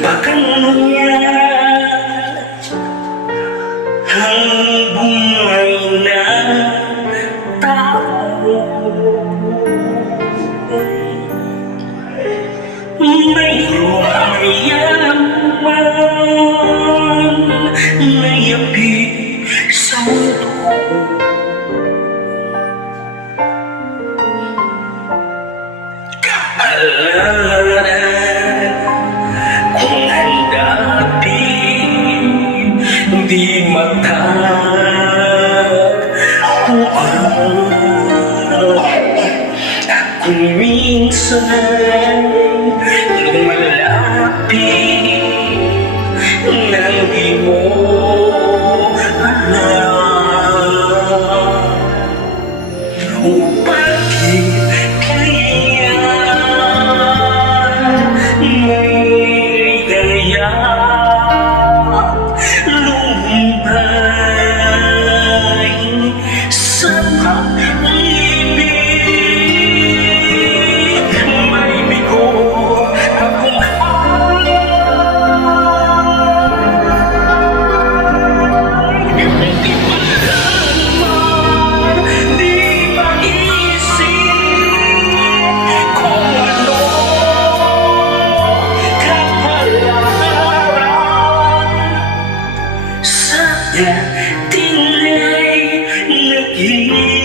Ba kanya ang buhay na tao mayroong mayaman na yapi sa mundo? Kaalaman kung handatin di matagpuan. Kung minsan lumalapit nang di mo alam, bakit kaya may gaya lumbay sa pag-ibig? May bigo akong di malaman, di maisip kung ano kapalaran sa dating ay naghihintay.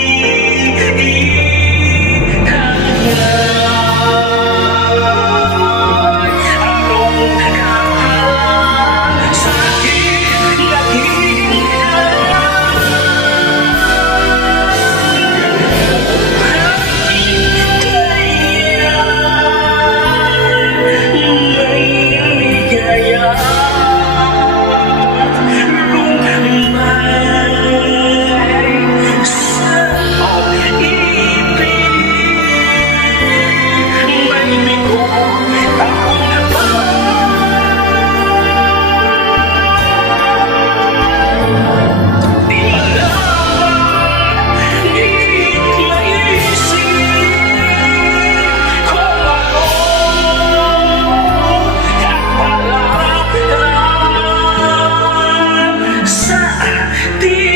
Anong kapalan sa aking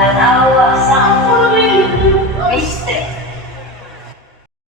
Nanawa sa ako rin. Wasted.